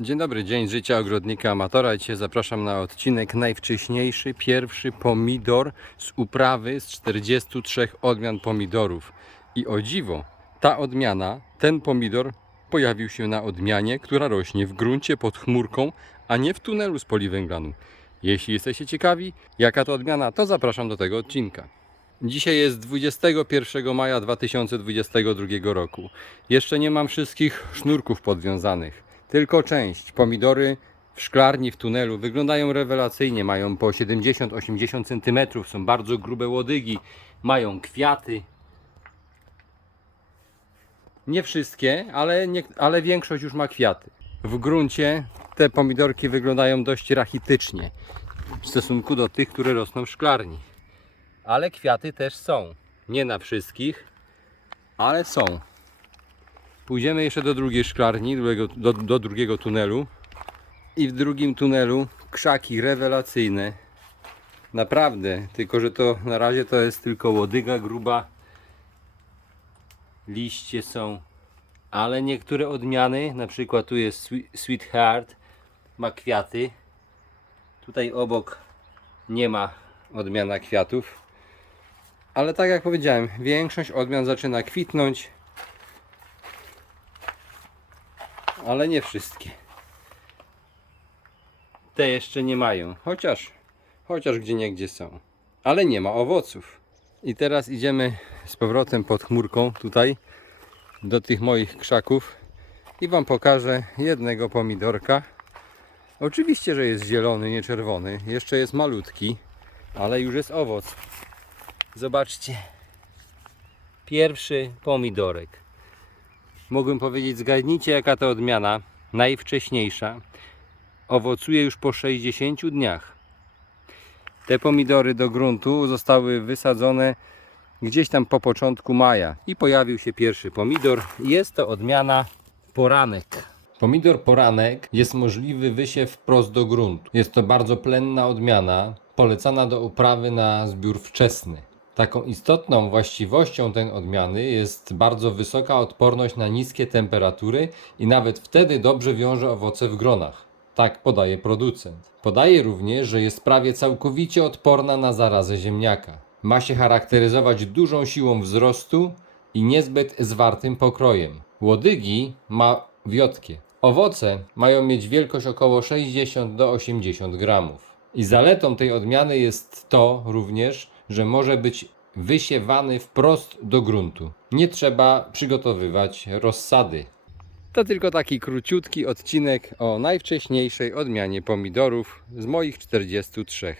Dzień dobry, dzień życia ogrodnika amatora. Dzisiaj zapraszam na odcinek najwcześniejszy, pierwszy pomidor z uprawy z 43 odmian pomidorów. I o dziwo, ta odmiana, ten pomidor pojawił się na odmianie, która rośnie w gruncie pod chmurką, a nie w tunelu z poliwęglanu. Jeśli jesteście ciekawi, jaka to odmiana, to zapraszam do tego odcinka. Dzisiaj jest 21 maja 2022 roku. Jeszcze nie mam wszystkich sznurków podwiązanych, tylko część. Pomidory w szklarni w tunelu wyglądają rewelacyjnie, mają po 70-80 cm, są bardzo grube łodygi, mają kwiaty. Nie wszystkie, ale, nie, ale większość już ma kwiaty. W gruncie te pomidorki wyglądają dość rachitycznie w stosunku do tych, które rosną w szklarni ale kwiaty też są. Nie na wszystkich, ale są. Pójdziemy jeszcze do drugiej szklarni, drugiego, do, do drugiego tunelu. I w drugim tunelu krzaki rewelacyjne. Naprawdę, tylko że to na razie to jest tylko łodyga gruba. Liście są, ale niektóre odmiany, na przykład tu jest Swe- Sweetheart, ma kwiaty. Tutaj obok nie ma odmiana kwiatów. Ale tak jak powiedziałem, większość odmian zaczyna kwitnąć, ale nie wszystkie. Te jeszcze nie mają, chociaż, chociaż gdzie niegdzie są. Ale nie ma owoców. I teraz idziemy z powrotem pod chmurką tutaj do tych moich krzaków i Wam pokażę jednego pomidorka. Oczywiście, że jest zielony, nie czerwony. Jeszcze jest malutki, ale już jest owoc. Zobaczcie. Pierwszy pomidorek. Mógłbym powiedzieć, zgadnijcie jaka to odmiana. Najwcześniejsza. Owocuje już po 60 dniach. Te pomidory do gruntu zostały wysadzone gdzieś tam po początku maja. I pojawił się pierwszy pomidor. Jest to odmiana poranek. Pomidor poranek jest możliwy wysiew wprost do gruntu. Jest to bardzo plenna odmiana, polecana do uprawy na zbiór wczesny. Taką istotną właściwością tej odmiany jest bardzo wysoka odporność na niskie temperatury i nawet wtedy dobrze wiąże owoce w gronach. Tak podaje producent. Podaje również, że jest prawie całkowicie odporna na zarazę ziemniaka. Ma się charakteryzować dużą siłą wzrostu i niezbyt zwartym pokrojem. Łodygi ma wiotkie. Owoce mają mieć wielkość około 60 do 80 gramów. I zaletą tej odmiany jest to również, że może być wysiewany wprost do gruntu. Nie trzeba przygotowywać rozsady. To tylko taki króciutki odcinek o najwcześniejszej odmianie pomidorów z moich 43.